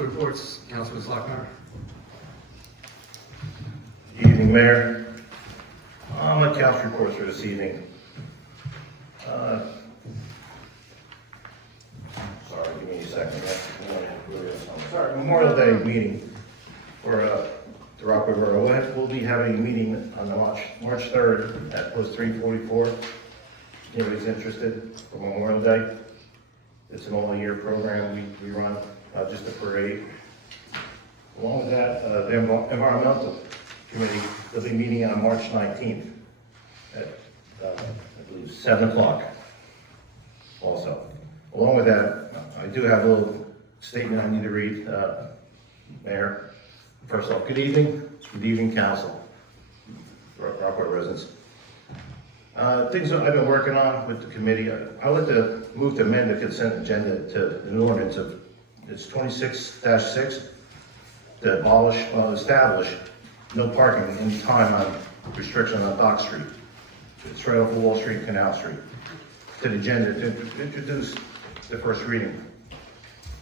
council reports, Councilman Slockbower. Evening, Mayor. My council reports for this evening. Sorry, give me a second. Sorry, Memorial Day meeting for the Rockaway Borough. We'll be having a meeting on March 3rd at post 344. If anybody's interested for Memorial Day. It's an all-year program we run, not just a parade. Along with that, the Environmental Committee will be meeting on March 19th at, I believe, 7 o'clock also. Along with that, I do have a little statement I need to read, Mayor. First off, good evening, Council, Rockaway residents. Things that I've been working on with the committee, I would like to move to amend the consent agenda to an ordinance of, it's 26-6, to establish no parking any time on restriction on Dock Street. It's right off of Wall Street, Canal Street. To the agenda to introduce the first reading.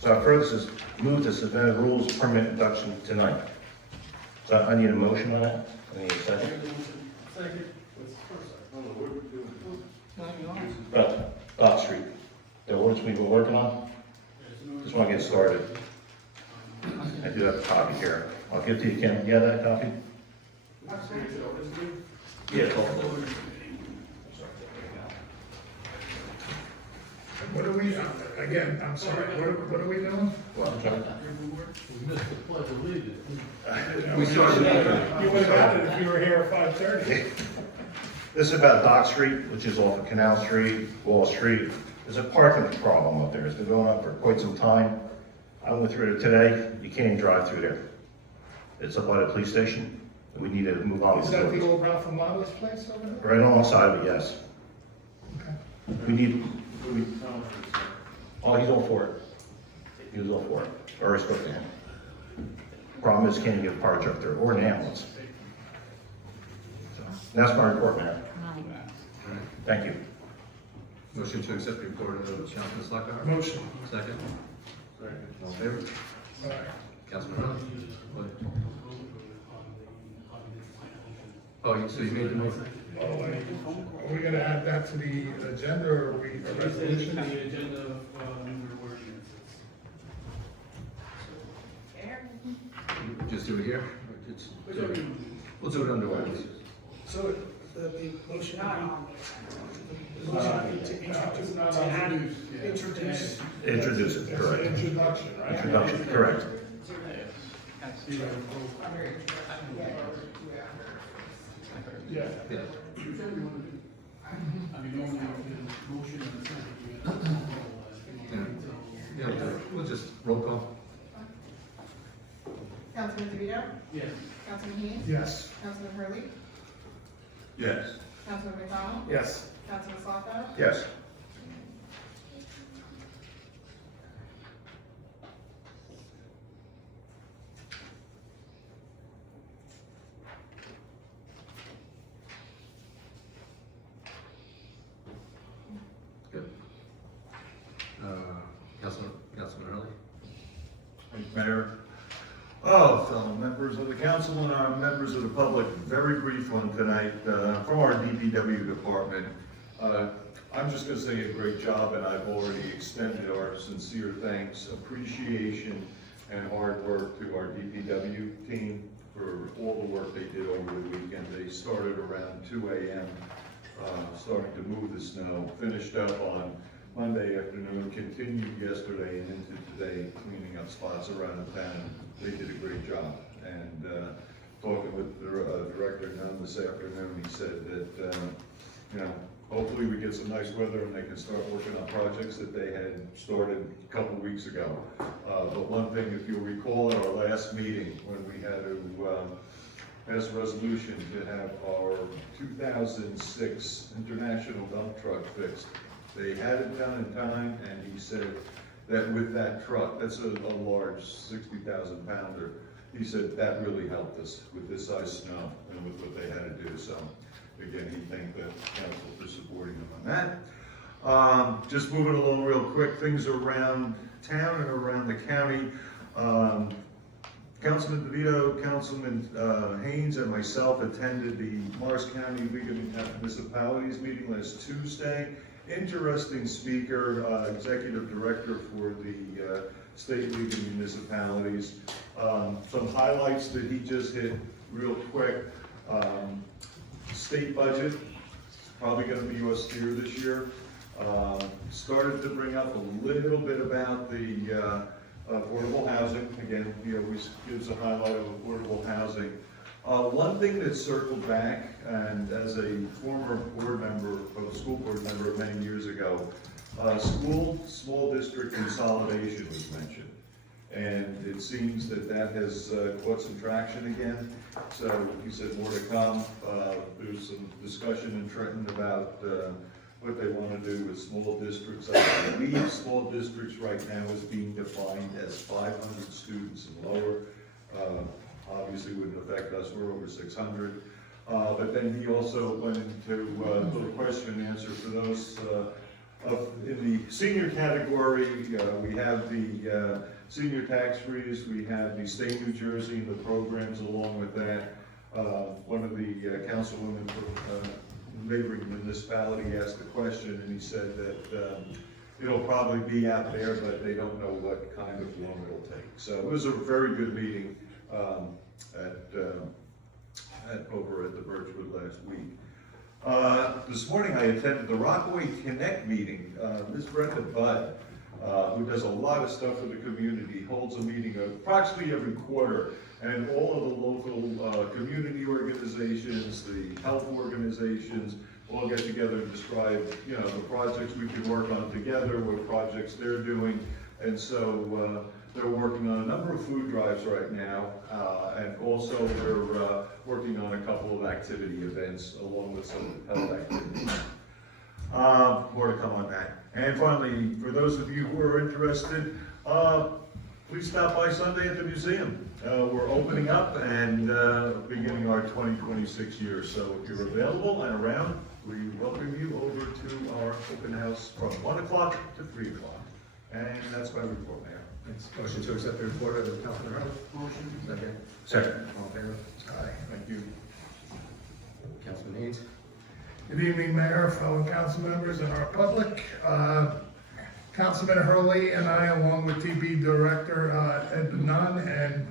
So I first move to suspend the rules of permanent introduction tonight. So I need a motion on that. I need a second. Second. Dock Street. The ordinance we've been working on. Just want to get started. I do have a copy here. I'll give it to you, Ken. You have that copy? Yeah, it's all over. What are we, again, I'm sorry, what are we doing? Well, I'm trying. We missed the pledge of allegiance. We started. You would have got it if you were here at 5:30. This is about Dock Street, which is off of Canal Street, Wall Street. There's a parking problem up there. It's been going on for quite some time. I went through it today. You can't even drive through there. It's up by the police station. We need to move on. Is that the old Ralph and Lala's place over there? Right alongside of it, yes. Okay. We need, oh, he's all for it. He was all for it. Already spoke to him. Problem is, can't get a fire truck there or an ambulance. So, that's my report, Mayor. Thank you. Motion to accept the report of Councilman Slockbower. Motion. Second. All in favor? All right. Councilman Rowley. Oh, so you made the motion? Oh, are we gonna add that to the agenda or are we, a resolution? The agenda of number ordinances. Just do it here? We'll do it under ordinance. So the motion to introduce. Introduce it, correct. Introduction, right? Introduction, correct. Yeah. Yeah. I mean, normally the motion and the second. Yeah, we'll just roll call. Councilman Devito? Yes. Councilman Haynes? Yes. Councilman Hurley? Yes. Councilman McDonald? Yes. Councilman Slockbower? Yes. Good. Councilman Hurley. Thank you, Mayor. Oh, fellow members of the council and our members of the public, very brief one tonight from our DPW department. I'm just going to say a great job, and I've already extended our sincere thanks, appreciation, and hard work to our DPW team for all the work they did over the weekend. They started around 2 a.m., starting to move the snow, finished up on Monday afternoon, continued yesterday and into today, cleaning up spots around the town. They did a great job. And talking with the Director Nunn this afternoon, he said that, you know, hopefully we get some nice weather and they can start working on projects that they had started a couple of weeks ago. But one thing, if you'll recall at our last meeting, when we had to pass a resolution to have our 2006 International dump truck fixed, they had it done in time, and he said that with that truck, that's a large 60,000 pounder, he said that really helped us with this size snow and with what they had to do. So again, he thanked the council for supporting him on that. Just moving along real quick, things around town and around the county. Councilman Devito, Councilman Haynes, and myself attended the Morris County League of Municipalities meeting last Tuesday. Interesting speaker, executive director for the State League of Municipalities. Some highlights that he just hit real quick. State budget, probably going to be austere this year. Started to bring up a little bit about the affordable housing. Again, he always gives a highlight of affordable housing. One thing that circled back, and as a former board member, school board member many years ago, small district consolidation was mentioned. And it seems that that has caught some traction again. So he said more to come. There's some discussion in Trenton about what they want to do with small districts. I believe small districts right now is being defined as 500 students and lower. Obviously wouldn't affect us, we're over 600. But then he also went into a little question and answer for those in the senior category. We have the senior tax freeze, we have the state of New Jersey and the programs along with that. One of the councilwomen from neighboring municipality asked a question, and he said that it'll probably be out there, but they don't know what kind of loan it'll take. So it was a very good meeting over at the Birchwood last week. This morning I attended the Rockaway Connect meeting. Ms. Brenda Budd, who does a lot of stuff for the community, holds a meeting approximately every quarter, and all of the local community organizations, the health organizations, all get together and describe, the projects we can work on together, what projects they're doing, and so they're working on a number of food drives right now, and also they're working on a couple of activity events along with some health activities. More to come on that. And finally, for those of you who are interested, please stop by Sunday at the museum. We're opening up and beginning our 2026 year. So if you're available and around, we welcome you over to our open house from 1 o'clock to 3 o'clock. And that's my report, Mayor. Motion to accept the report of the Councilman Haynes. Motion. Second. Second. All in favor? Aye. Thank you. Councilman Haynes. Good evening, Mayor, fellow council members, and our public. Councilman Hurley and I, along with DB Director Ed Nunn and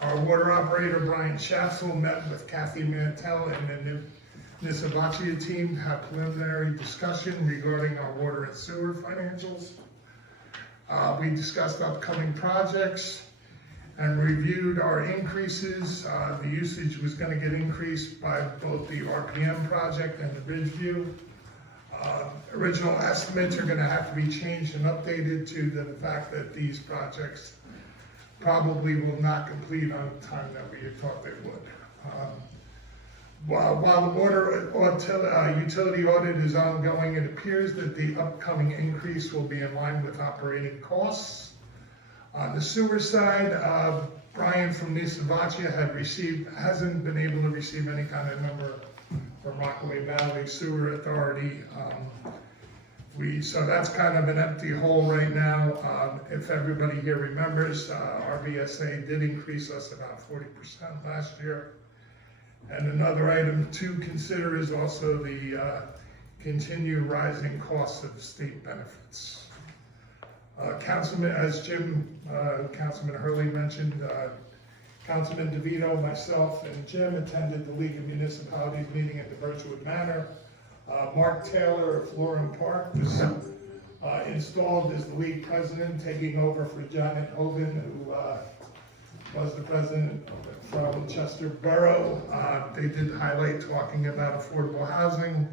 our water operator Brian Schaffel, met with Kathy Mantell and the Nisavachia team to have preliminary discussion regarding our water and sewer financials. We discussed upcoming projects and reviewed our increases. The usage was going to get increased by both the RPM project and the Bridgeview. Original estimates are going to have to be changed and updated to the fact that these projects probably will not complete on the time that we had thought they would. While the water utility audit is ongoing, it appears that the upcoming increase will be in line with operating costs. On the sewer side, Brian from Nisavachia hasn't been able to receive any kind of number from Rockaway Valley Sewer Authority. So that's kind of an empty hole right now. If everybody here remembers, RBSA did increase us about 40% last year. And another item to consider is also the continued rising costs of state benefits. Councilman Hurley mentioned, Councilman Devito, myself, and Jim attended the League of Municipalities meeting at the Birchwood Manor. Mark Taylor of Florham Park was installed as the league president, taking over for Janet Hogan, who was the president from Chester Borough. They did highlight talking about affordable housing.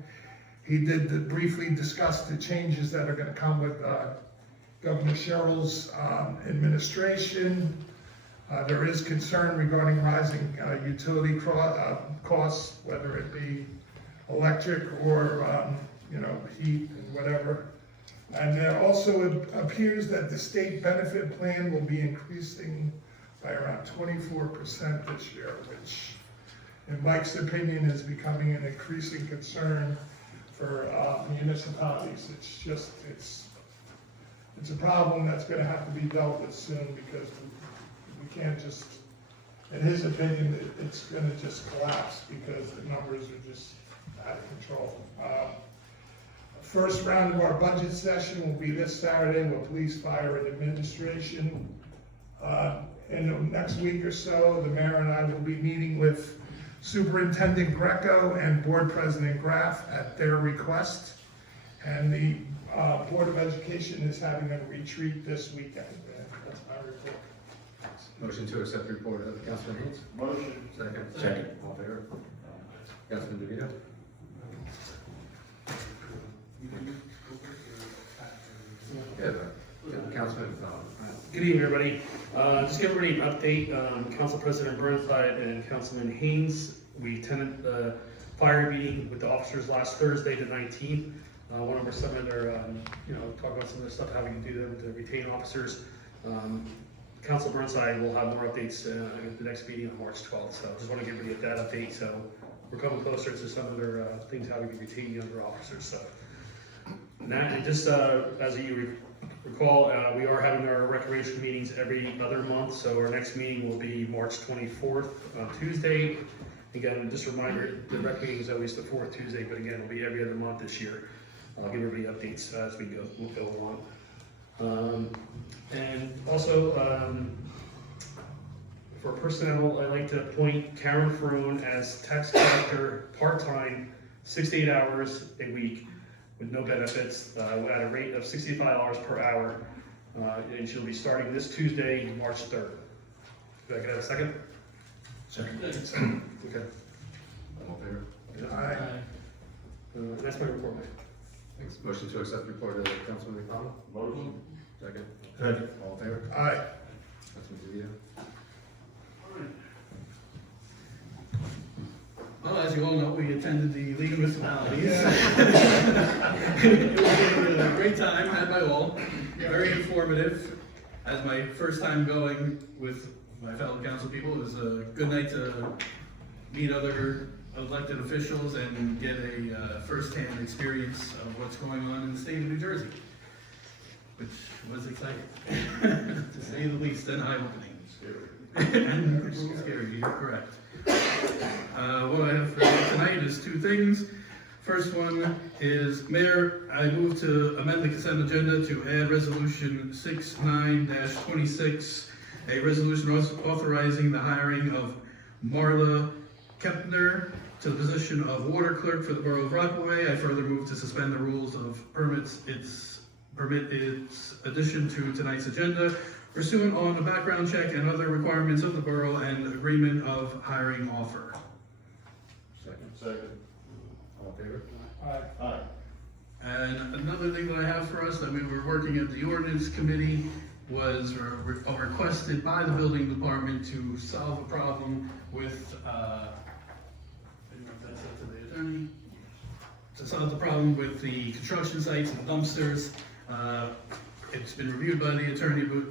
He did briefly discuss the changes that are going to come with Governor Sherrill's administration. There is concern regarding rising utility costs, whether it be electric or heat and whatever. And there also appears that the state benefit plan will be increasing by around 24% this year, which in Mike's opinion is becoming an increasing concern for municipalities. It's a problem that's going to have to be dealt with soon, because we can't just, in his opinion, it's gonna just collapse because the numbers are just out of control. First round of our budget session will be this Saturday with police, fire, and administration. In the next week or so, the mayor and I will be meeting with Superintendent Greco and Board President Graff at their request. And the Board of Education is having a retreat this weekend. That's my report. Motion to accept the report of Councilman Haynes. Motion. Second. Second. All in favor? Councilman Devito. Councilman McDonald. Good evening, everybody. Just give everybody an update on Council President Burnside and Councilman Haynes. We attended the fire meeting with the officers last Thursday, the 19th. Went over some of their, talk about some of the stuff, how we can do them to retain officers. Council Burnside will have more updates at the next meeting on March 12th. So just want to give everybody that update. So we're coming closer to some of their things, how we can retain younger officers. So now, just as you recall, we are having our recreation meetings every other month, so our next meeting will be March 24th on Tuesday. Again, just a reminder, the rec meeting is always the fourth Tuesday, but again, it'll be every other month this year. I'll give everybody updates as we go along. And also, for personnel, I'd like to appoint Karen Fron as tax collector, part-time, 6 to 8 hours a week, with no benefits, at a rate of $65 per hour. And she'll be starting this Tuesday, March 3rd. Do I get a second? Second. Okay. All in favor? Aye. That's my report, Mike. Thanks. Motion to accept the report of Councilman McDonald. Motion. Second. Second. All in favor? Aye. Councilman Devito. Well, as you all know, we attended the League of Municipalities. Yeah. It was a great time, had by all, very informative. As my first time going with my fellow council people, it was a good night to meet other elected officials and get a first-hand experience of what's going on in the state of New Jersey, which was exciting, to say the least, and eye-opening. And a little scary, you're correct. What I have for tonight is two things. First one is, Mayor, I move to amend the consent agenda to add resolution 69-26, a resolution authorizing the hiring of Marla Kempner to the position of water clerk for the Borough of Rockaway. I further move to suspend the rules of permit its addition to tonight's agenda, pursuant on a background check and other requirements of the borough and agreement of hiring offer. Second. All in favor? Aye. Aye. And another thing that I have for us that we were working at the ordinance committee was requested by the building department to solve a problem with, I don't know if that's up to the attorney, to solve the problem with the construction sites and dumpsters. It's been reviewed by the attorney, but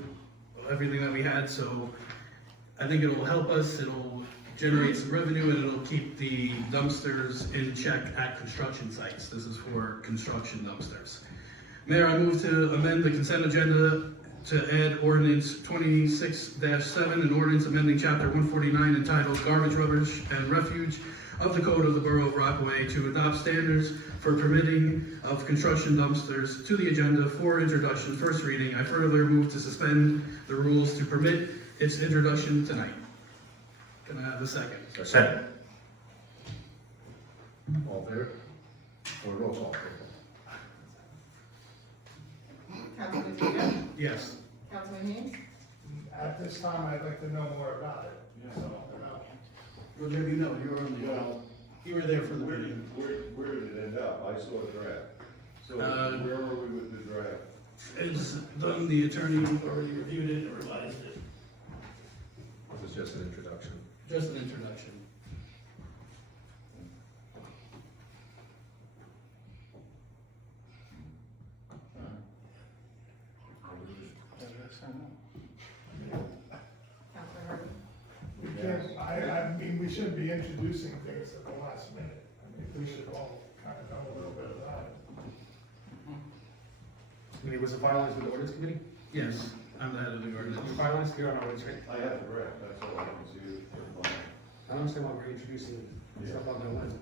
everything that we had, so I think it'll help us, it'll generate some revenue, and it'll keep the dumpsters in check at construction sites. This is for construction dumpsters. Mayor, I move to amend the consent agenda to add ordinance 26-7, an ordinance amending chapter 149 entitled Garbage, Rubbish, and Refuge of the Code of the Borough of Rockaway to adopt standards for permitting of construction dumpsters to the agenda for introduction, first reading. I further move to suspend the rules to permit its introduction tonight. Can I have a second? Second. All in favor? Or roll call? Councilman Devito. Yes. Councilman Haynes. At this time, I'd like to know more about it. So, Well, maybe no, you were on Well, you were there for the Where meeting. did it end up? I saw a draft. So where were we with the draft? It's done, the attorney already reviewed it and revised it. This is just an introduction. Just an introduction. Councilman Harvey. we can't, I mean, we shouldn't be introducing things at the last minute. I mean, we should all kind of know a little bit about it. Was it finalized with the ordinance committee? Yes. I'm the head of the ordinance. Finance, you're on our way, right? I have the draft, that's all I can see. I don't understand why we're introducing stuff on the lines.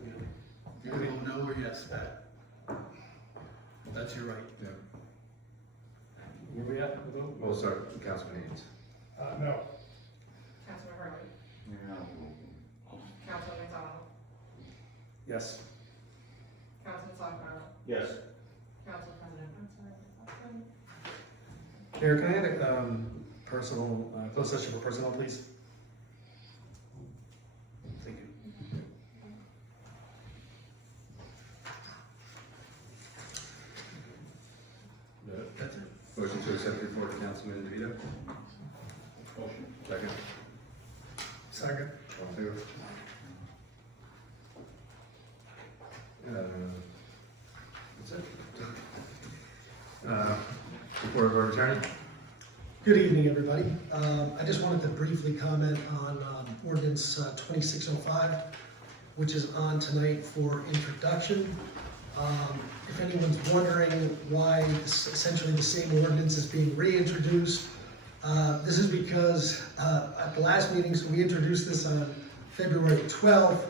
You don't know or yes, Pat? That's your right. Where we at? We'll go? We'll start with Councilman Haynes. No. Councilman Hurley. Yeah. Councilman McDonald. Yes. Councilman Slockbower. Yes. Council President Burnside. Mayor, can I have a personal, closed session for personnel, please? Thank you. That's it. Motion to accept the report of Councilman Devito. Motion. Second. Second. All in favor? That's it. Report of our attorney. Good evening, everybody. I just wanted to briefly comment on ordinance 2605, which is on tonight for introduction. If anyone's wondering why essentially the same ordinance is being reintroduced, this is because at the last meeting, so we introduced this on February 12th.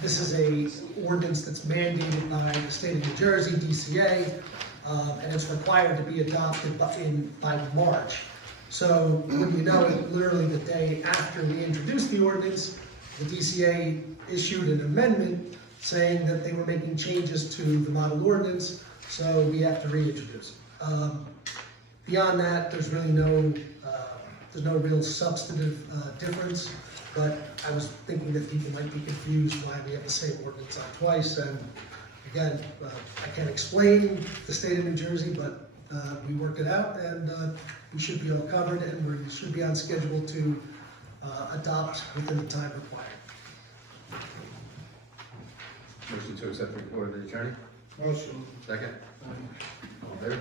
This is a ordinance that's mandated by the state of New Jersey, DCA, and it's required to be adopted by March. So, when you know it, literally the day after we introduced the ordinance, the DCA issued an amendment saying that they were making changes to the model ordinance, so we have to reintroduce it. Beyond that, there's really no real substantive difference, but I was thinking that people might be confused why we have the same ordinance on twice, and again, I can't explain the state of New Jersey, but we worked it out, and we should be all covered, and we should be on schedule to adopt within the time required. Motion to accept the report of the attorney. Motion. Second. All in favor?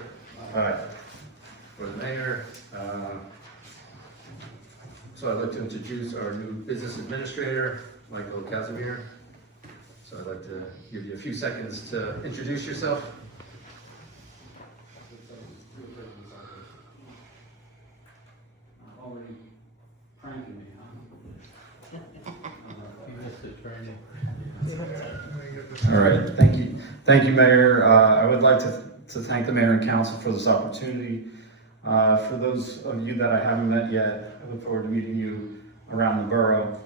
Aye. For the mayor, so I'd like to introduce our new business administrator, Michael Casemir. So I'd like to give you a few seconds to introduce yourself. Already pranking me, huh? All right, thank you, Mayor. I would like to thank the mayor and council for this opportunity. For those of you that I haven't met yet, I look forward to meeting you around the borough.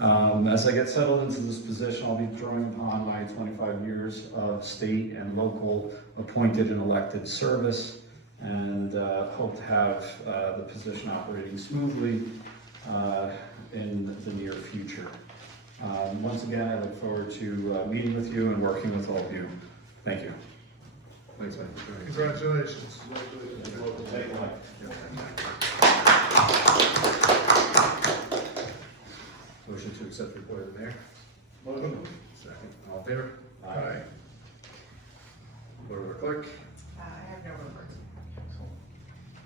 As I get settled into this position, I'll be drawing upon my 25 years of state and local appointed and elected service, and hope to have the position operating smoothly in the near future. Once again, I look forward to meeting with you and working with all of you. Thank you. Thanks, Mike, for joining us. Congratulations. Motion to accept the report of the mayor. Motion. Second. All in favor? Aye. Board of our clerk. I have no report.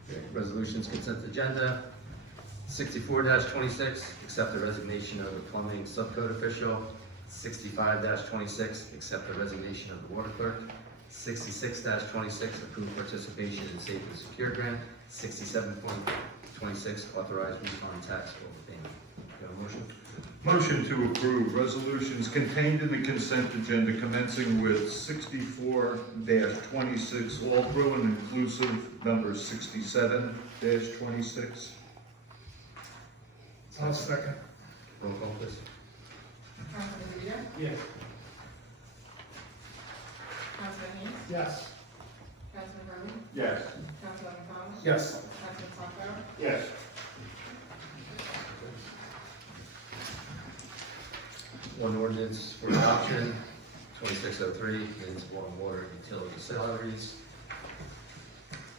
Okay, resolutions consent agenda. 64-26, accept the resignation of the plumbing subcode official. 65-26, accept the resignation of the water clerk. 66-26, approve participation in Safe and Secure grant. 67.26, authorize refund tax overpayment. Got a motion? Motion to approve resolutions contained in the consent agenda commencing with 64-26, all through and inclusive number 67-26. I'll second. Roll call, please. Councilman Devito. Yes. Councilman Haynes. Yes. Councilman Hurley. Yes. Councilman McDonald. Yes. Councilman Slockbower. Yes. One ordinance for adoption, 2603, municipal and water utility salaries.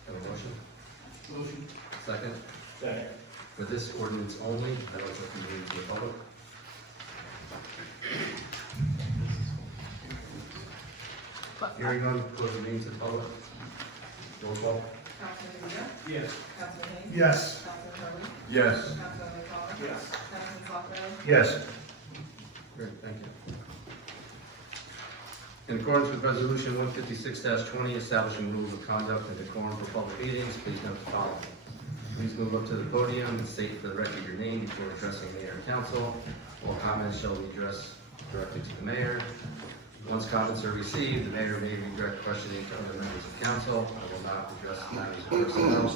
Have a motion? Motion. Second. Second. For this ordinance only, I'd like to open the meeting to the public. Hearing none, close the meeting to the public. Roll call. Councilman Devito. Yes. Councilman Haynes. Yes. Councilman Hurley. Yes. Councilman McDonald. Yes. Councilman Slockbower. Yes. Great, thank you. In accordance with Resolution 156-20, establishing rules of conduct and decorum for public meetings, please note the following. Please move up to the podium and state for the record your name before addressing mayor and council. All comments shall be addressed directly to the mayor. Once comments are received, the mayor may redirect questioning to other members of council. I will not address matters of personnel.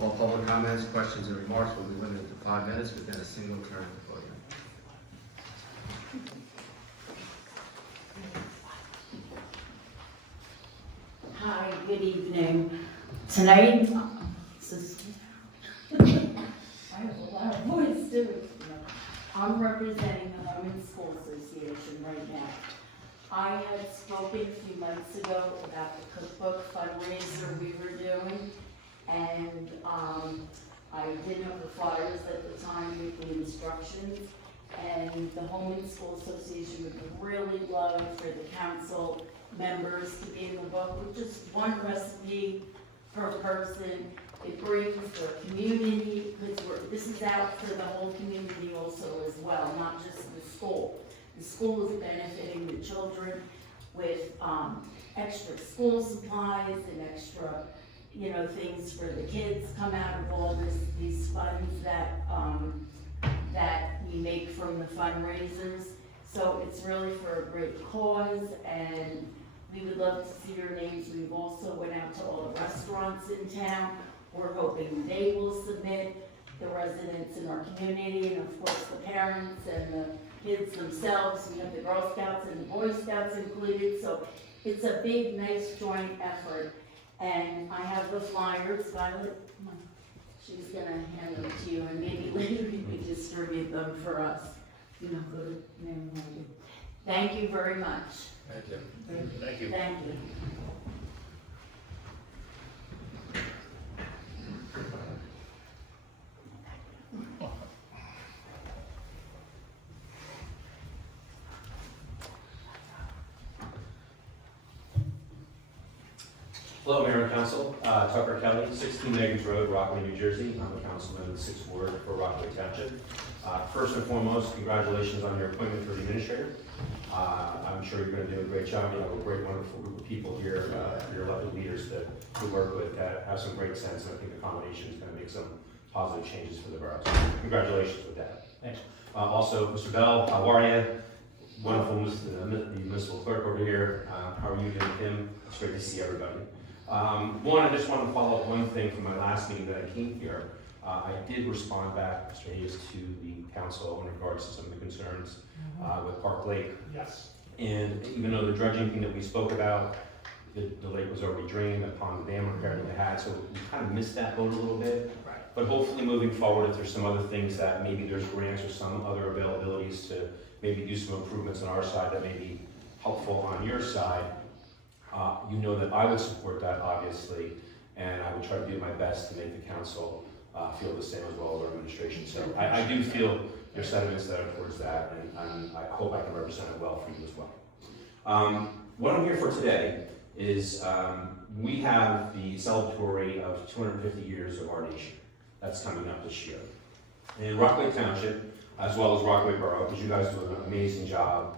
All public comments, questions, and remarks will be limited to 5 minutes within a single turn at the podium. Hi, good evening. Tonight, I have a lot of voice too. I'm representing the Women's School Association right now. I had spoken a few months ago about the cookbook fundraiser we were doing, and I didn't have the flyers at the time with the instructions, and the Women's School Association would really love for the council members to be in the book with just one recipe per person. It brings the community, because this is out for the whole community also as well, not just the school. The school is benefiting the children with extra school supplies and extra, things for the kids come out of all these funds that we make from the fundraisers. So it's really for a great cause, and we would love to see your names. We've also went out to all the restaurants in town. We're hoping they will submit, the residents in our community, and of course the parents and the kids themselves. We have the Girl Scouts and the Boy Scouts included, so it's a big, nice joint effort. And I have the flyers. Violet, come on. She's gonna hand them to you, and maybe later you can distribute them for us. Go to Mary Morgan. Thank you very much. Thank you. Thank you. Thank you. Hello, Mayor and Council. Tucker Kelly, 16 Megan's Road, Rockaway, New Jersey. I'm the councilman of the 6th Ward for Rockaway Township. First and foremost, congratulations on your appointment for the administrator. I'm sure you're going to do a great job. You have a great, wonderful group of people here, your elected leaders to work with that have some great sense, and I think the combination is going to make some positive changes for the borough. So congratulations with that. Thanks. Also, Mr. Bell, how are you? Wonderful, the municipal clerk over here. How are you doing, Tim? It's great to see everybody. I just want to follow up one thing from my last meeting that I came here. I did respond back, Mr. Hayes, to the council in regards to some of the concerns with Park Lake. Yes. And even though the dredging thing that we spoke about, the lake was already drained, the pond and dam repair that they had, so we kind of missed that boat a little bit. Right. But hopefully moving forward, if there's some other things that maybe there's grants or some other availabilities to maybe do some improvements on our side that may be helpful on your side, you know that I would support that, obviously, and I would try to do my best to make the council feel the same as well as our administration. So I do feel your sentiments that are towards that, and I hope I can represent it well for you as well. What I'm here for today is we have the celebratory of 250 years of our nation. That's coming up this year. In Rockaway Township, as well as Rockaway Borough, because you guys do an amazing job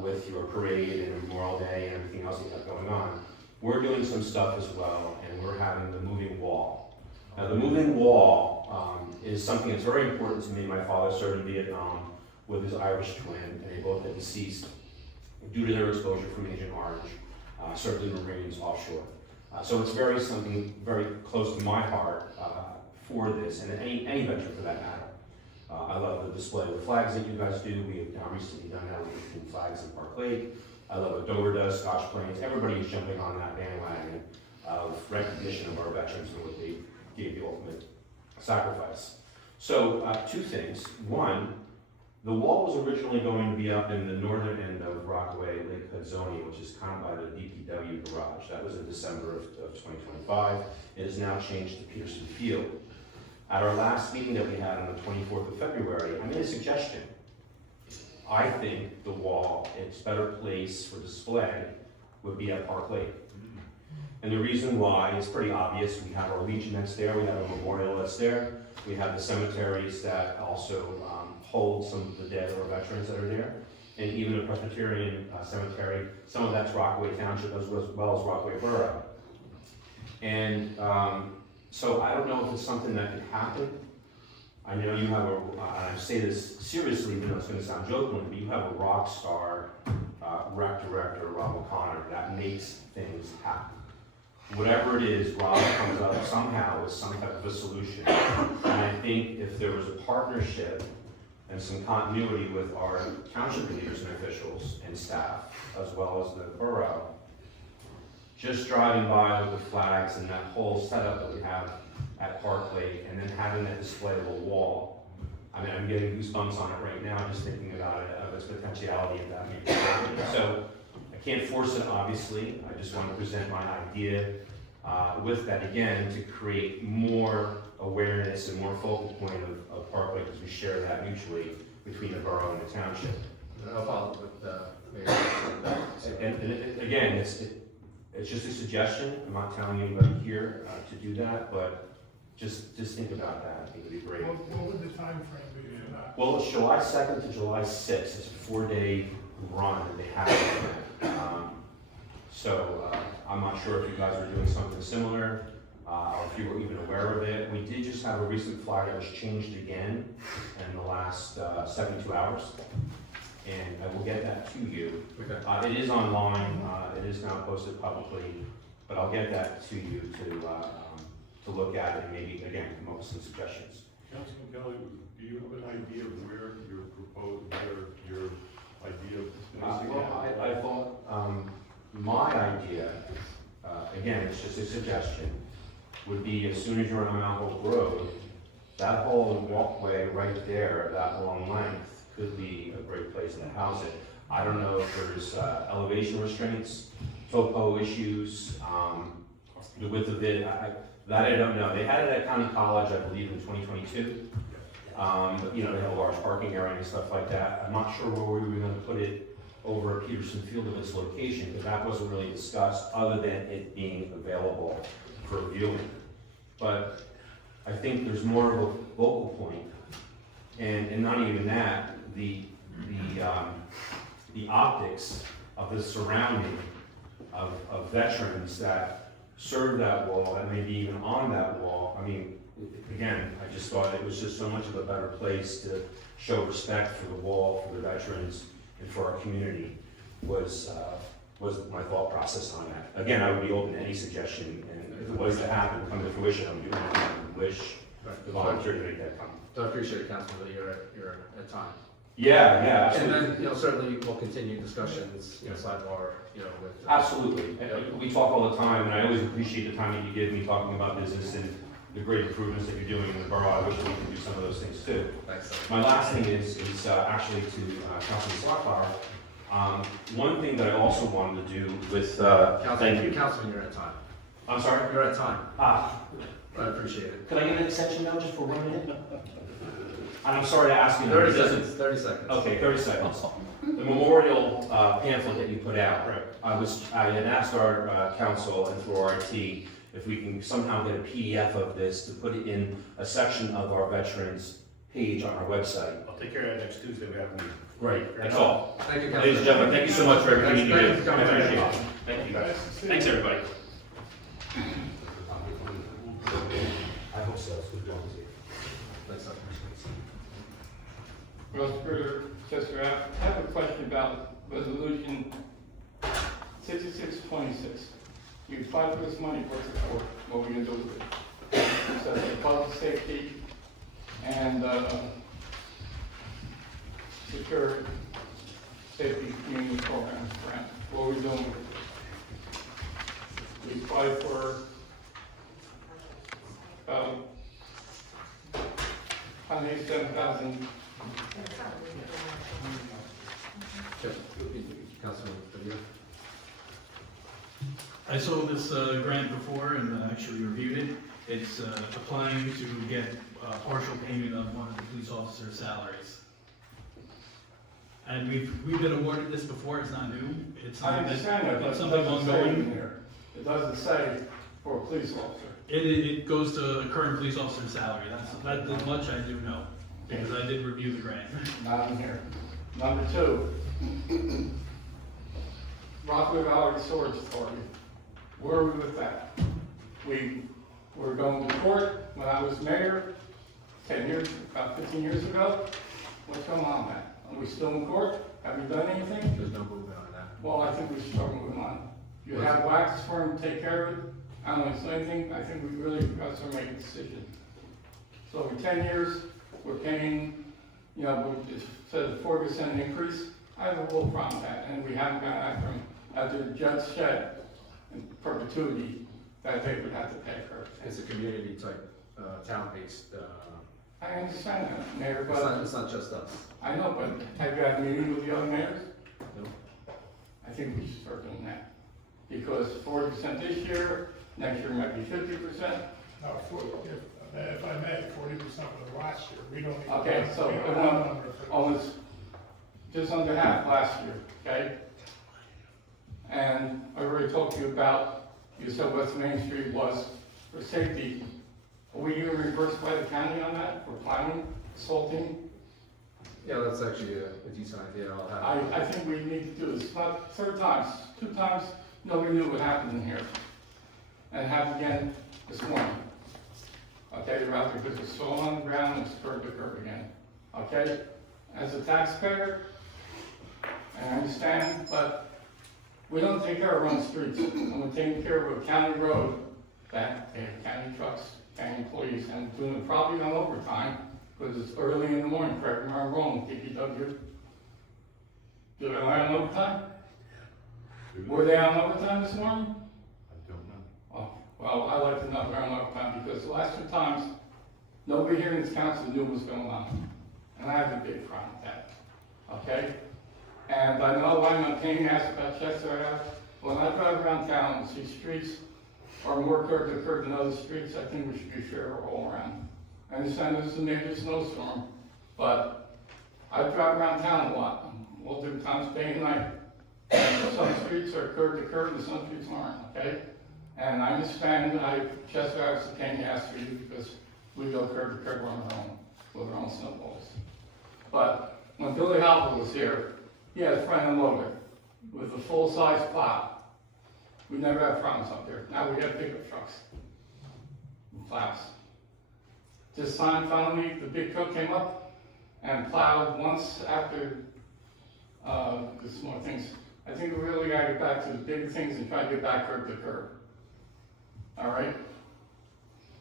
with your parade and Memorial Day and everything else that you have going on, we're doing some stuff as well, and we're having the moving wall. Now, the moving wall is something that's very important to me. My father served in Vietnam with his Irish twin, and they both had deceased due to their exposure from Agent Orange, served in the Marines offshore. So it's something very close to my heart for this, and any venture for that matter. I love the display of the flags that you guys do. We have recently done that with 15 flags in Park Lake. I love what Dover does, Scotch Plains. Everybody is jumping on that bandwagon of recognition of our veterans and what they gave the ultimate sacrifice. So two things. One, the wall was originally going to be up in the northern end of Rockaway, Lake Hudsonia, which is kind of by the DPW garage. That was in December of 2025. It has now changed to Peterson Field. At our last meeting that we had on the 24th of February, I made a suggestion. I think the wall, its better place for display would be at Park Lake. And the reason why is pretty obvious. We have our Legion that's there, we have a memorial that's there, we have the cemeteries that also hold some of the dead or veterans that are there, and even the Presbyterian cemetery. Some of that's Rockaway Township as well as Rockaway Borough. And So I don't know if it's something that could happen. I know you have and I say this seriously, even though it's gonna sound joking, but you have a rock star, rec director, Rob O'Connor, that makes things happen. Whatever it is, Rob comes up somehow with some type of a solution. And I think if there was a partnership and some continuity with our township leaders and officials and staff, as well as the borough, just driving by with the flags and that whole setup that we have at Park Lake, and then having that display of a wall. I mean, I'm getting goosebumps on it right now, just thinking about it, of its potentiality of that maybe happening. So I can't force it, obviously. I just want to present my idea with that again, to create more awareness and more focal point of Park Lake, as we share that mutually between the borough and the township. I'll follow up with the mayor. And again, it's just a suggestion. I'm not telling anybody here to do that, but just think about that. I think it'd be great. What would the time frame be for that? Well, it's July 2nd to July 6th. It's a 4-day run that they have. So I'm not sure if you guys are doing something similar, or if you were even aware of it. We did just have a recent flyer that was changed again in the last 72 hours. And I will get that to you. Okay. It is online, it is now posted publicly, but I'll get that to you to look at it and maybe, again, come up with some suggestions. Councilman Kelly, do you have an idea of where your idea of spacing Well, out? I thought, my idea, again, it's just a suggestion, would be as soon as you're on Mount Hope Road, that whole walkway right there, that long length, could be a great place to house it. I don't know if there's elevation restraints, topo issues, the width of it, that I don't know. They had it at County College, I believe, in 2022. But, you know, they have a large parking area and stuff like that. I'm not sure where we were gonna put it over at Peterson Field of its location, because that wasn't really discussed, other than it being available for viewing. But I think there's more of a focal point, and not even that, the optics of the surrounding of veterans that serve that wall, and maybe even on that wall. I mean, again, I just thought it was just so much of a better place to show respect for the wall, for the veterans, and for our community, was my thought process on that. Again, I would be open to any suggestion, and if it was to happen, come to fruition, I'm doing it, I wish the volunteer to make that come. So I appreciate it, Councilman, that you're at time. Yeah, And absolutely. then, you know, certainly we'll continue discussions, you know, sidebar, you know, with. Absolutely. We talk all the time, and I always appreciate the time that you give me talking about business and the great improvements that you're doing in the borough. I wish we could do some of those things too. Thanks. My last thing is actually to Councilman Slockbower. One thing that I also wanted to do with, thank you. Councilman, you're at time. I'm sorry? You're at time. I appreciate it. Could I get an extension now just for 1 minute? And I'm sorry to ask you. that, 30 it doesn't- seconds, 30 seconds. Okay, 30 seconds. The memorial pamphlet that you put out, I had asked our council and through RT if we can somehow get a PDF of this to put it in a section of our veterans page on our website. I'll take care of that next Tuesday, we have a meeting. Great, that's all. Thank you, Councilman. Ladies and gentlemen, thank you so much for everything you Thank you do. for coming. I appreciate it. Thank you. Thanks, everybody. I hope so. Thanks, sir. Well, further, Chester, I have a question about resolution 6626. You applied for this money, what's it for? What are we gonna do with it? It says public safety and, secure safety community programs grant. What are we doing with it? We applied for, $187,000. Councilman Devito. I saw this grant before and actually reviewed it. It's applying to get partial payment of one of the police officers' salaries. And we've been awarded this before, it's not new. It's I something understand that, but it's it something doesn't say in ongoing. here. It doesn't say for a police officer. It goes to a current police officer's salary, that's much I do know, because I did review the grant. Not in here. Number two, Rockaway Valley Storage Authority. Where are we with that? We We're going to court. When I was mayor, 10 years, about 15 years ago, what's going on, man? Are we still in court? Have we done anything? There's no movement on that. Well, I think we should start moving on. You have wax for him to take care of it. I don't know, anything. I think we really got to make a decision. So in 10 years, we're paying, you know, it says 4% increase. I have a little problem with that, and we haven't got that from, as the judge said, in perpetuity, that they would have to pay for it. It's a community type, town-based, I understand that, Mayor, it's not just us. I know, but have you had a meeting with the other mayors? No. I think we should start doing that. Because 40% this year, next year might be 50%. No, if I may, 40% was last year, we don't even. Okay, so we don't it have a went number for this. almost, just under half last year, okay? And I already talked to you about, you said West Main Street was for safety. Are we getting reimbursed by the county on that, for plowing, salting? Yeah, that's actually a decent idea, I'll have. I think we need to do this, not third times, 2 times, nobody knew what happened in here. And happened again this morning. Okay, they're out there because it's so on the ground, and it's curb to curb again. Okay? As a taxpayer, and I understand, but we don't take care of our own streets. And we're taking care of a county road that they have county trucks, county employees, and doing it probably on overtime, because it's early in the morning, correct me if I'm wrong, DPW. Do they on overtime? Were they on overtime this morning? I don't know. Oh, well, I like to know if they're on overtime, because the last 2 times, nobody here in this council knew what was going on. And I have a big problem with that, okay? And I know I'm a pain in the ass about Chester Ave. When I drive around town and see streets are more curb to curb than other streets, I think we should be fair all around. I understand this is a major snowstorm, but I drive around town a lot, all different times, day and night. And some streets are curb to curb and some streets aren't, okay? And I understand Chester Ave is a pain in the ass for you because we go curb to curb on our own, with our own snowballs. But when Billy Hopper was here, he had a front end loader with a full-size plow. We never had problems up there. Now we have pickup trucks and plows. This time, finally, the big truck came up and plowed once after the small things. I think we really gotta get back to the big things and try to get back curb to curb. All right?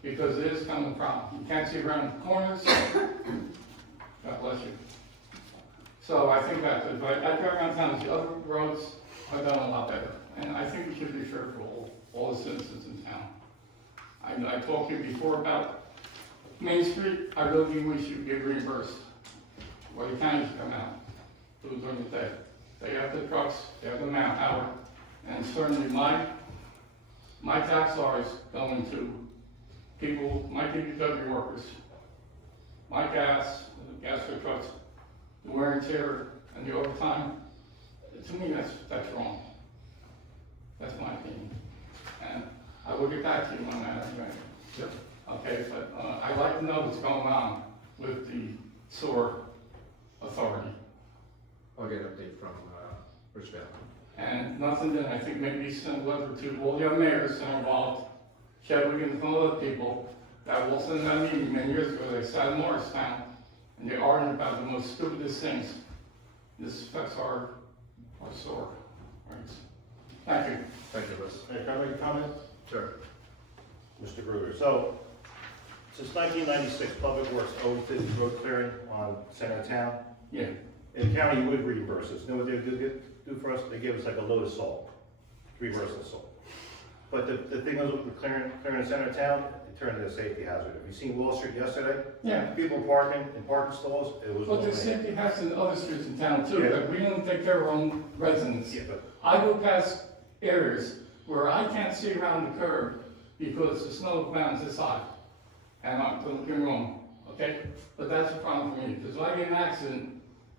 Because it is kind of a problem. You can't see around the corners. God bless you. So I think that, if I drive around town, the other roads are done a lot better. And I think we should be fair for all the citizens in town. I talked to you before about Main Street. I really think we should get reimbursed. Well, the county should come out, do it during the day. They have the trucks, they have the manpower, and certainly my tax dollars going to people, my DPW workers, my gas for trucks, the wear and tear and the overtime. To me, that's wrong. That's my opinion. And I will get back to you on that anyway. Yep. Okay, but I'd like to know what's going on with the sewer authority. I'll get an update from, Rich Valley. And nothing that I think maybe send a letter to all the other mayors that are involved, Chadwick and some other people, that will send that meeting many years ago. They sat in Morristown and they argued about the most stupidest things. This affects our sewer rights. Thank you. Thank you, Liz. Hey, can I make a comment? Sure. Mr. Gruder, so, since 1996, Public Works owed to the road clearing on center of town. Yeah. In the county, would reimburse us. You know what they do for us? They give us like a load of salt, reverse the salt. But the thing was with clearing the center of town, it turned into a safety hazard. Have you seen Wall Street yesterday? Yeah. People parking in parking stalls, it was. But there's safety hazards in other streets in town too, Yeah. that we don't take care of our own residents. Yeah, but I go past areas where I can't see around the curb because the snow mountain's this high. And don't get me wrong, okay? But that's a problem for me, because if I get an accident,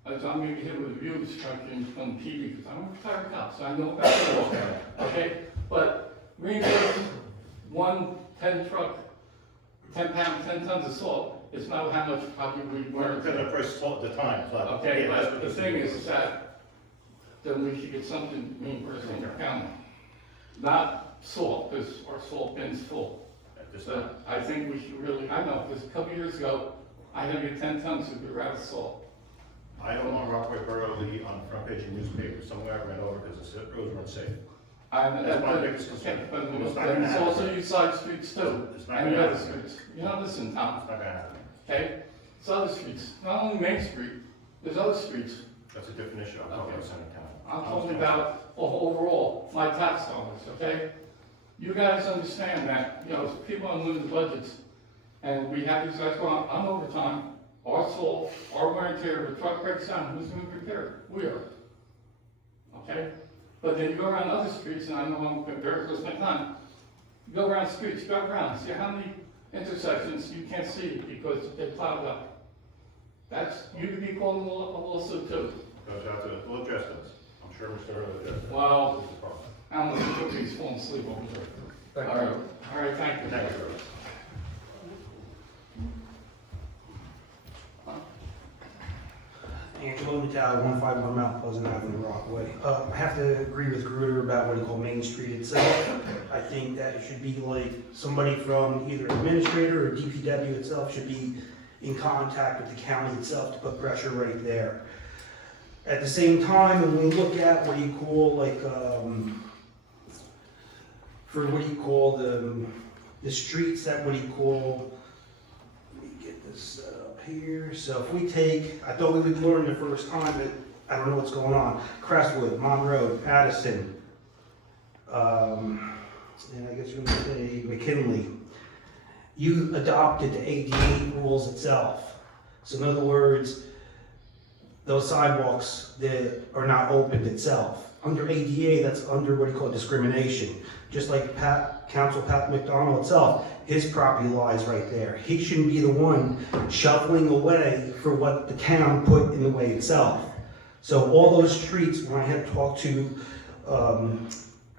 I'm gonna get hit with a view obstruction from TV, because I'm a retired cop, so I know about it, okay? But reimburse 10 truck, 10 tons of salt, it's not how much probably we we're burn. gonna press salt at the time. Okay, Yeah, that's but what the it's thing doing. is that, then we should get something reimbursed in our county. Not salt, because our salt bin's full. But I think we should really, I know, because a couple years ago, I had to get 10 tons of gravel salt. I don't want Rockaway Borough to be on the front page of newspapers, somewhere I ran over because the roads were unsafe. That's my biggest concern. But It's not gonna it's happen. also you side streets too, It's not and the gonna other happen. streets. You know, listen, Tom, It's not gonna happen. okay? It's other streets, not only Main Street, there's other streets. That's a different issue, I'm talking about Center County. I'm talking about overall, my tax dollars, okay? You guys understand that, you know, people are losing budgets, and we have these guys going on overtime, our salt, our wear and tear, if a truck breaks down, who's gonna repair it? We are. Okay? But then you go around other streets, and I know I'm very close to my time, you go around streets, go around, see how many intersections you can't see because they plowed up. That's, you could be calling a lawsuit too. Goes out to, we'll address this. I'm sure Mr. Hurley will address this. Well, This is the problem. I don't know if he's falling asleep over there. All right, thank you. Thank you, Hurley. Angelo Natale, 151 Mount Pleasant Avenue, Rockaway. I have to agree with Gruder about what he called Main Street itself. I think that it should be like somebody from either administrator or DPW itself should be in contact with the county itself to put pressure right there. At the same time, when we look at what you call like, for what you call the streets that what you call, let me get this set up here. So if we take, I thought we would learn the first time, but I don't know what's going on. Crestwood, Monroe, Addison, and I guess you're gonna say McKinley. You adopted the ADA rules itself. So in other words, those sidewalks that are not opened itself. Under ADA, that's under what you call discrimination. Just like Council Pat McDonald itself, his property lies right there. He shouldn't be the one shuffling away for what the town put in the way itself. So all those streets, when I had talked to,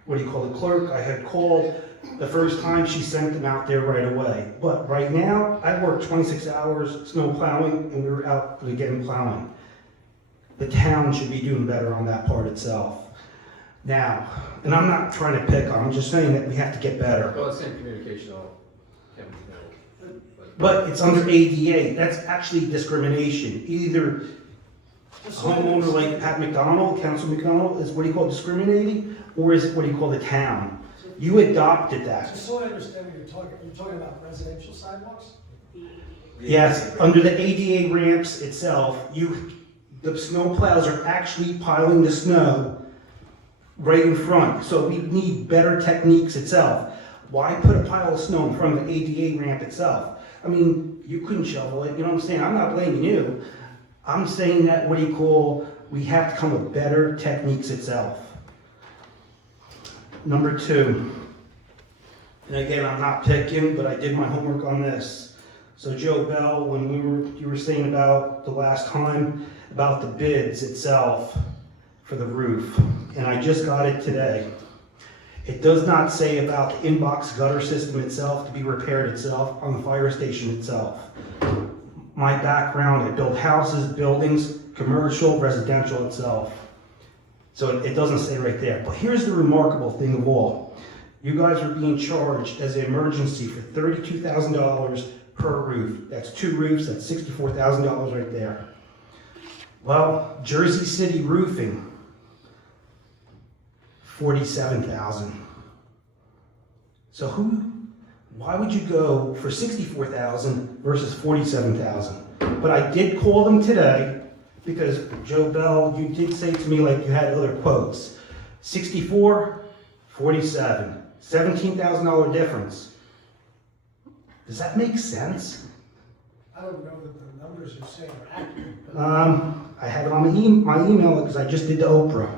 what do you call the clerk, I had called, the first time she sent them out there right away. But right now, I worked 26 hours snow plowing and we were out again plowing. The town should be doing better on that part itself. Now, and I'm not trying to pick on, I'm just saying that we have to get better. Well, it's in communication, But it's under ADA, that's actually discrimination. Either a homeowner like Pat McDonald, Councilman McDonald, is what do you call discriminating, or is it what do you call the town? You adopted that. Just so I understand what you're talking about residential sidewalks? Yes, under the ADA ramps itself, the snow plows are actually piling the snow right in front. So we need better techniques itself. Why put a pile of snow in front of the ADA ramp itself? I mean, you couldn't shovel it, you know what I'm saying? I'm not blaming you. I'm saying that what do you call, we have to come with better techniques itself. Number 2, and again, I'm not picking, but I did my homework on this. So Joe Bell, when you were saying about the last time, about the bids itself for the roof, and I just got it today. It does not say about the inbox gutter system itself to be repaired itself on the fire station itself. My background, I build houses, buildings, commercial, residential itself. So it doesn't say right there. But here's the remarkable thing of all. You guys are being charged as an emergency for $32,000 per roof. That's 2 roofs, that's $64,000 right there. Well, Jersey City Roofing, $47,000. So why would you go for $64,000 versus $47,000? But I did call them today because Joe Bell, you did say to me like you had other quotes. 64, 47, $17,000 difference. Does that make sense? I don't know that the numbers you're saying are accurate. I have it on my email because I just did the Oprah.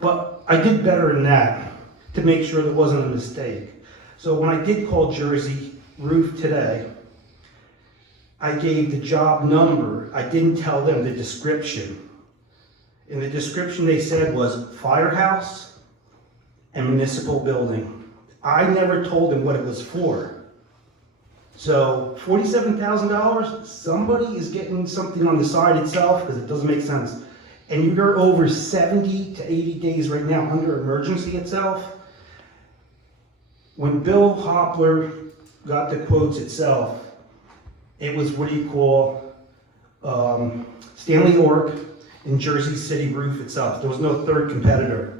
But I did better than that to make sure there wasn't a mistake. So when I did call Jersey Roof today, I gave the job number. I didn't tell them the description. In the description they said was firehouse and municipal building. I never told them what it was for. So $47,000, somebody is getting something on the side itself because it doesn't make sense. And you're over 70 to 80 days right now under emergency itself. When Bill Hoppler got the quotes itself, it was what do you call, Stanley Ork and Jersey City Roof itself. There was no third competitor.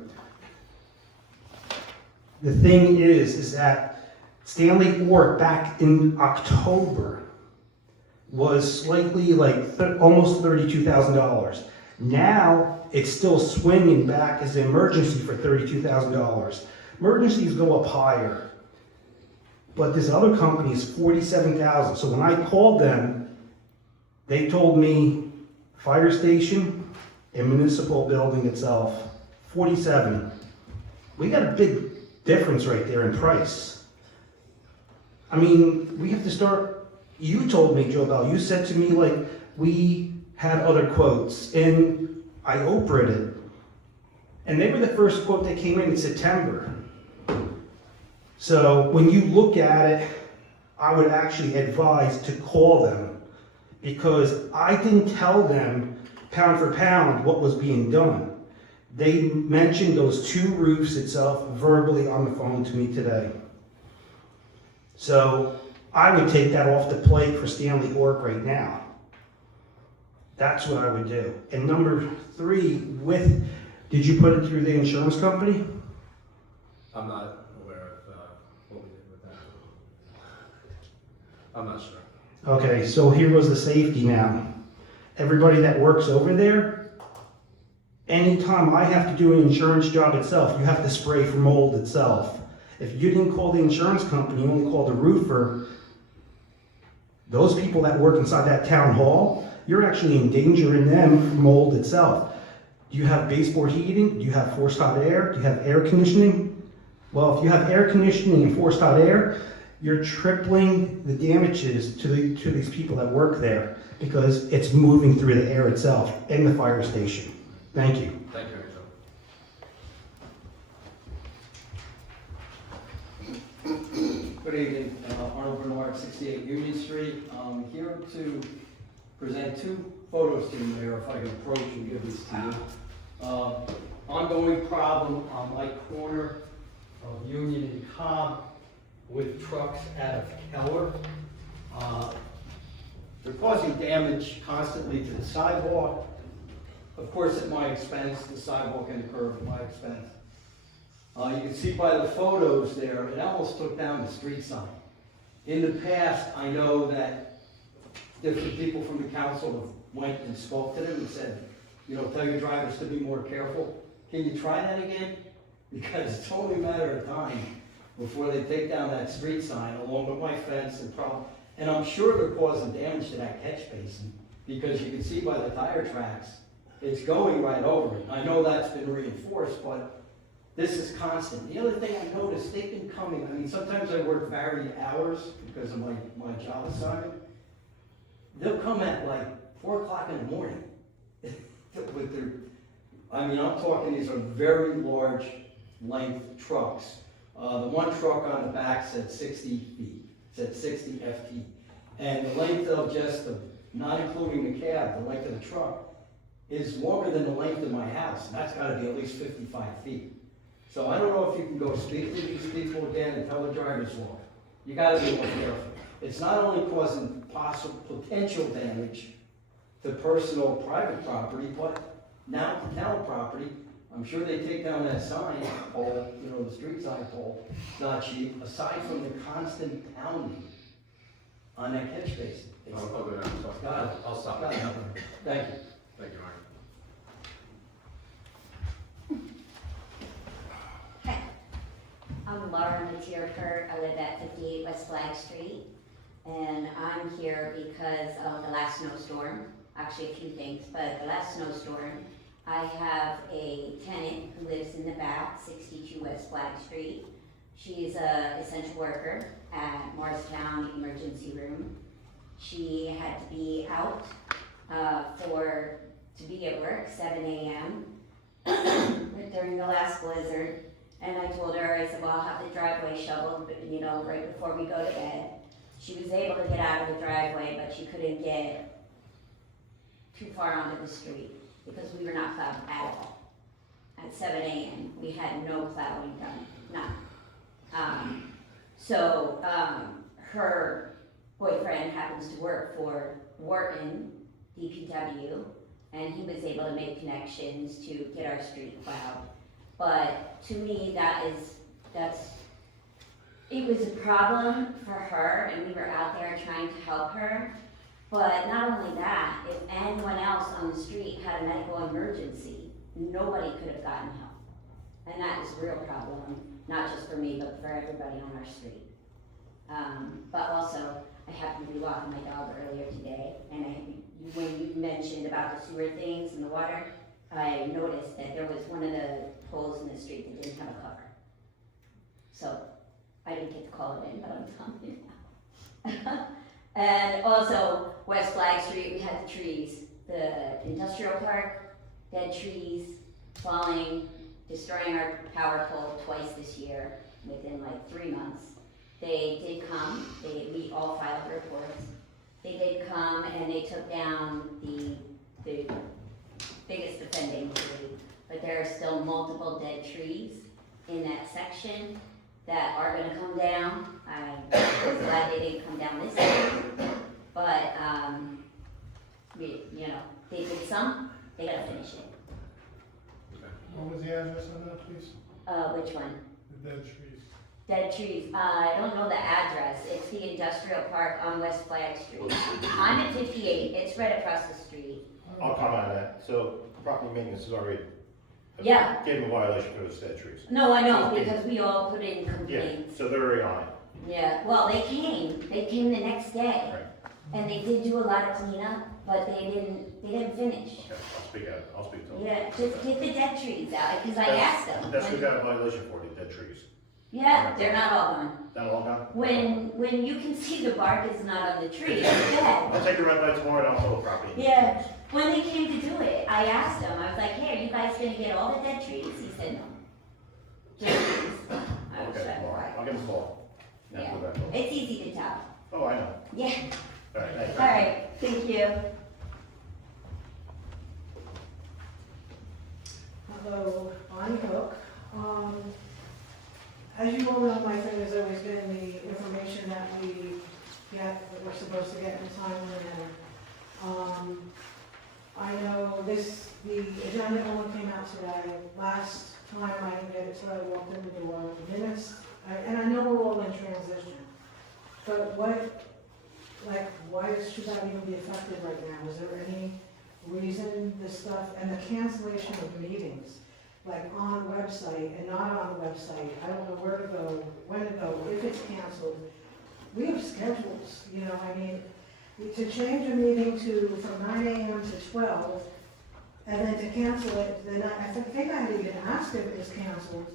The thing is that Stanley Ork back in October was slightly like almost $32,000. Now it's still swinging back as an emergency for $32,000. Emergencies go up higher, but this other company is $47,000. So when I called them, they told me fire station and municipal building itself, 47. We got a big difference right there in price. I mean, we have to start, you told me, Joe Bell, you said to me like, we had other quotes, and I Oprah'd it. And they were the first quote that came in September. So when you look at it, I would actually advise to call them, because I didn't tell them pound for pound what was being done. They mentioned those two roofs itself verbally on the phone to me today. So I would take that off the plate for Stanley Ork right now. That's what I would do. And number 3, did you put it through the insurance company? I'm not aware of what we did with that. I'm not sure. Okay, so here was the safety now. Everybody that works over there, anytime I have to do an insurance job itself, you have to spray for mold itself. If you didn't call the insurance company, you only called the roofer, those people that work inside that town hall, you're actually endangering them from mold itself. Do you have baseboard heating? Do you have forced hot air? Do you have air conditioning? Well, if you have air conditioning and forced hot air, you're tripling the damages to these people that work there, because it's moving through the air itself in the fire station. Thank you. Thank you, Good evening, Arnold Bernard, 68 Union Street. I'm here to present 2 photos to you, Mayor, if I can approach and give these to you. Ongoing problem on my corner of Union and Cobb with trucks out of Keller. They're causing damage constantly to the sidewalk. Of course, at my expense, the sidewalk and the curb at my expense. You can see by the photos there, it almost took down the street sign. In the past, I know that different people from the council went and spoke to them and said, tell your drivers to be more careful. Can you try that again? Because it's only a matter of time before they take down that street sign along with my fence and problem. And I'm sure they're causing damage to that catch basin, because you can see by the tire tracks, it's going right over it. I know that's been reinforced, but this is constant. The other thing I noticed, they've been coming, sometimes I work varied hours because of my job assignment. They'll come at like 4 o'clock in the morning with their, I'm talking, these are very large length trucks. The one truck on the back said 60 feet, said 60 FT. And the length of not including the cab, the length of the truck is longer than the length of my house. And that's gotta be at least 55 feet. So I don't know if you can go speak to these people again and tell the drivers, look, you gotta be more careful. It's not only causing potential damage to personal private property, but now to town property. I'm sure they take down that sign pole, the street sign pole, it's not cheap, aside from the constant pounding on that catch basin. I'll go down and talk. I'll stop. Thank you. Thank you, Mark. Hi, I'm Laura Mateer-Kurt. I live at 58 West Flag Street, and I'm here because of the last snowstorm. Actually, a few things, but the last snowstorm, I have a tenant who lives in the back, 62 West Flag Street. She's an essential worker at Morristown Emergency Room. She had to be out to be at work 7 a.m. during the last blizzard. And I told her, I said, well, I'll have the driveway shoveled, right before we go to bed. She was able to get out of the driveway, but she couldn't get too far onto the street because we were not plowed at all. At 7 a.m., we had no plowing done, none. her boyfriend happens to work for Wharton DPW, and he was able to make connections to get our street plowed. But to me, it was a problem for her, and we were out there trying to help her. But not only that, if anyone else on the street had a medical emergency, nobody could have gotten help. And that is a real problem, not just for me, but for everybody on our street. But also, I happened to be walking my dog earlier today, and when you mentioned about the sewer things and the water, I noticed that there was one of the poles in the street that didn't have a cover. So, I didn't get to call it in, but I'm telling you now. And also, West Flag Street, we had the trees, the industrial park, dead trees, falling, destroying our power pole twice this year, within like 3 months. They did come, we all filed reports. They did come and they took down the biggest offending tree, but there are still multiple dead trees in that section that are gonna come down. I was glad they didn't come down this year, but, they did some, they gotta finish it. What was the address on that, please? Which one? The dead trees. Dead trees, I don't know the address, it's the industrial park on West Flag Street. I'm at 58, it's right across the street. I'll comment on that. So property maintenance is already. Yeah. Gave them a violation for those dead trees. No, I know, So- because we all put in Yeah, complaints. so they're already on it. Yeah, well, they came the next day, and they did do a lot of cleanup, but they didn't finish. Okay, I'll speak to them. Yeah, just get the dead trees out, because I asked them. That's what we got a violation for, the dead trees. Yeah, they're not all gone. Not all gone? When you can see the bark is not on the tree, it's dead. I'll take a red by tomorrow and I'll pull the property. Yeah, when they came to do it, I asked them, I was like, hey, are you guys gonna get all the dead trees? He said, no. Just trees. I was Okay, like, tomorrow. I'll give them a call. Now yeah, put that call. it's easy to tell. Oh, I know. Yeah, All right, thanks. all right, thank you. Hello, I'm Hook. As you all know, my thing has always been the information that we get, that we're supposed to get in a timely manner. I know the agenda only came out today. Last time I didn't get it till I walked in the door. The minutes, and I know we're all in transition. But why should that even be effective right now? Is there any reason this stuff, and the cancellation of meetings, like on a website and not on a website, I don't know where to go, when to go, if it's canceled. We have schedules, to change a meeting from 9 AM to 12, and then to cancel it, then I think I had even asked if it was canceled.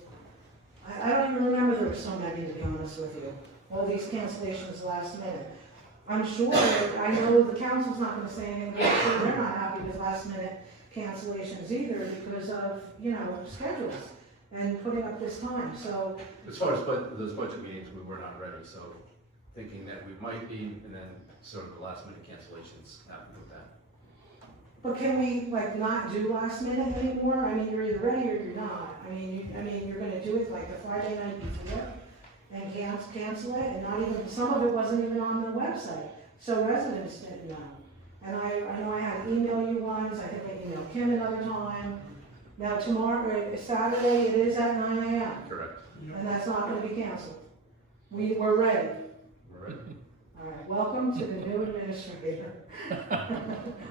I don't even remember there were so many, to be honest with you, all these cancellations last minute. I'm sure, I know the council's not gonna say anything, but I'm sure they're not happy with last minute cancellations either because of, schedules and putting up this time, so. As far as those budget meetings, we were not ready, so thinking that we might be, and then sort of the last minute cancellations happened with that. But can we not do last minute anymore? I mean, you're either ready or you're not. I mean, you're gonna do it like the Friday night before and cancel it, and not even, some of it wasn't even on the website, so residents didn't know. And I know I had to email you once, I think I emailed Kim another time. Now tomorrow, Saturday, it is at 9 AM. Correct. And that's not gonna be canceled. We're ready. We're ready. All right, welcome to the new administrator.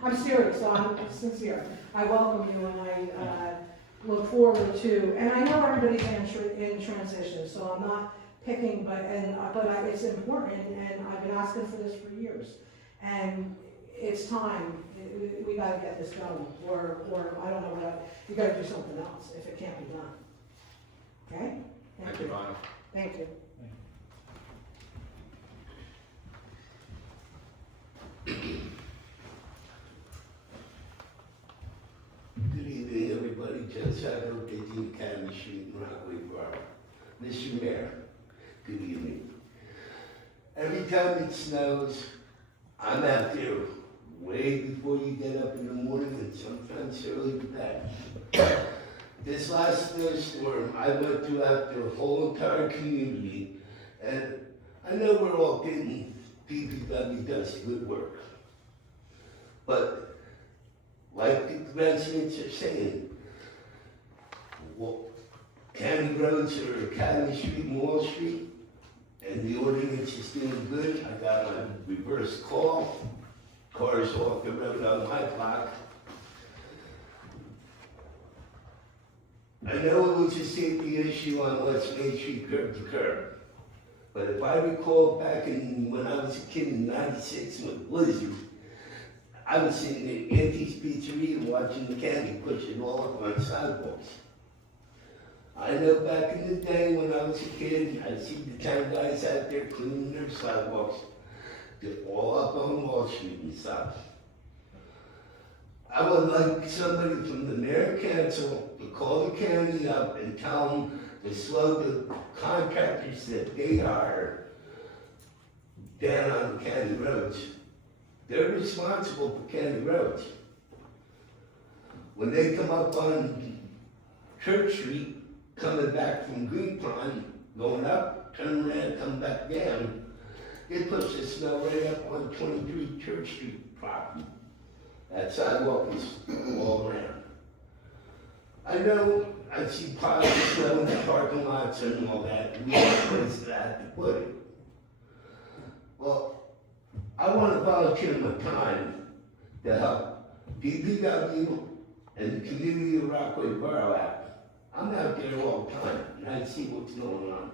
I'm serious, so I'm sincere. I welcome you and I look forward to, and I know everybody's in transition, so I'm not picking, but it's important, and I've been asking for this for years. And it's time, we gotta get this going, or I don't know what, you gotta do something else if it can't be done. Okay? Thank you, Bono. Thank you. Good evening, everybody. Joe Sato, 18 County Street, Rockaway, Borough. Mr. Mayor, good evening. Every time it snows, I'm out there way before you get up in the morning and sometimes early with that. This last snowstorm, I went throughout the whole entire community, and I know we're all getting, DPW does good work. But, like the residents are saying, well, county roads are Academy Street and Wall Street, and the ordinance is doing good. I got a reverse call, cars off the road on my block. I know it was a safety issue on West Main Street curb to curb. But if I recall back when I was a kid in '96 with Blizzard, I was sitting at Auntie's Pizzeria watching the county push it all up on sidewalks. I know back in the day when I was a kid, I see the town guys out there cleaning their sidewalks. They're all up on Wall Street and stuff. I would like somebody from the mayor and council to call the county up and tell them to slow the contractors that they hire down on the county roads. They're responsible for county roads. When they come up on Church Street, coming back from Green Pond, going up, turn around, come back down, they push the snow right up on 23 Church Street property. That sidewalk is all around. I know I see piles of snow in the parking lots and all that, we have a place to put it. Well, I want to volunteer my time to help DPW and the community of Rockaway Borough out. I'm out there all the time, and I see what's going on.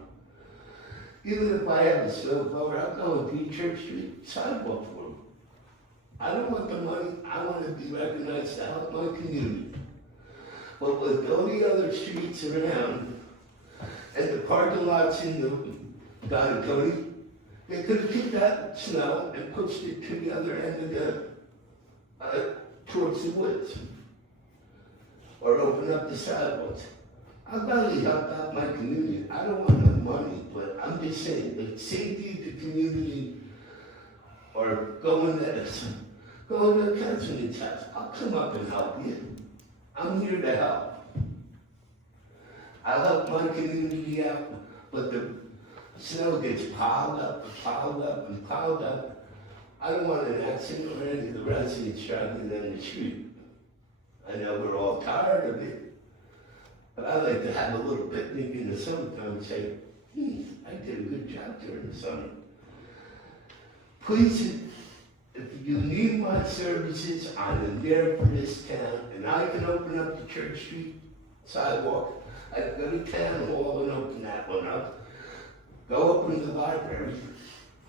Even if I have a snow blower, I'll go and do Church Street sidewalk for them. I don't want the money, I want to be recognized to help my community. But with all the other streets around, and the parking lots in the Cody, they could have took that snow and pushed it to the other end of the, towards the woods. Or open up the sidewalks. I'll gladly help out my community. I don't want the money, but I'm just saying, the safety of the community, or going to the councilman's house, I'll come up and help you. I'm here to help. I'll help my community out, but the snow gets piled up, and piled up, and piled up. I don't want an accident or any of the residents driving down the street. I know we're all tired of it, but I like to have a little picnic in the summertime and say, I did a good job during the summer. Please, if you need my services, I'm there for this town, and I can open up the Church Street sidewalk. I can go to town hall and open that one up. Go open the library.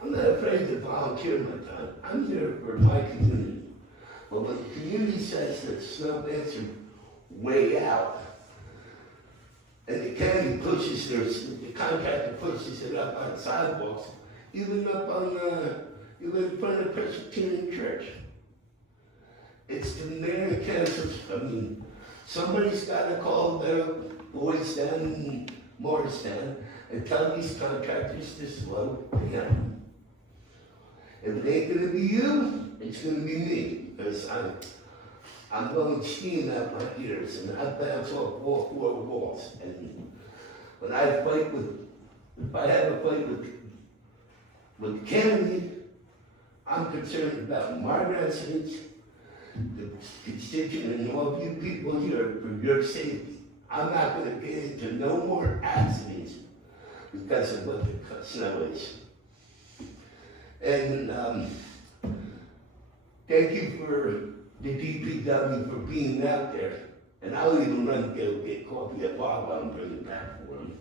I'm not afraid to volunteer my time. I'm here for my community. But when the community says that snow banks are way out, and the county pushes the contractor pushes it up on sidewalks, even up on, even in front of Presbyterian Church. It's the mayor and council, somebody's gotta call the boys down in Morristown and tell these contractors to slow down. If it ain't gonna be you, it's gonna be me, because I'm blowing steam out my ears, and I bounce off all four walls. And when I have a fight with the county, I'm concerned about my residents, the constituent, and all of you people here for your safety. I'm not gonna get into no more accidents because of what the snow is. And thank you for the DPW for being out there. And I'll even run to go get coffee at Wawa and bring it back for them.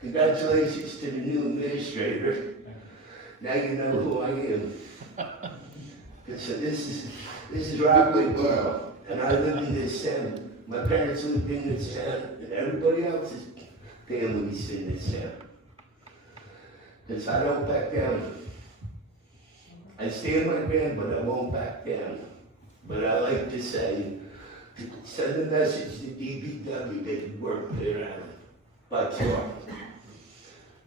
Congratulations to the new administrator. Now you know who I am. So this is Rockaway Borough, and I live in this town. My parents lived in this town, and everybody else's families in this town. Because I don't back down. I stand my ground, but I won't back down. But I like to say, send a message to DPW that you work there out but talk.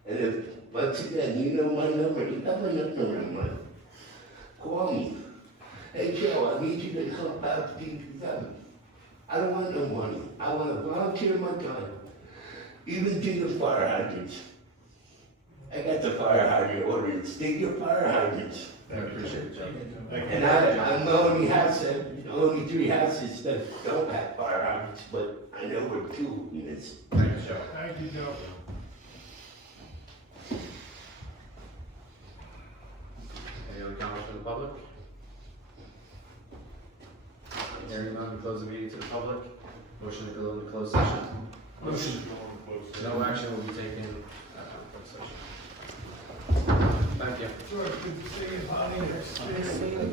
And if, once again, you know my number, you have my number, call me. Hey Joe, I need you to help out the DPW. I don't want no money. I want to volunteer my time, even to the fire hydrants. I got the fire hydrant ordinance, dig your fire hydrants. I appreciate it, Joe. And I'm the only house, the only 3 houses that don't have fire hydrants, but I know where 2 units. Thanks, Joe. Thank you, Joe. Any other comments from the public? Hearing none, we close the meeting to the public. Motion to go into closed session. Motion. No action will be taken at closed session. Thank you. Sure, good to see you, Bonnie.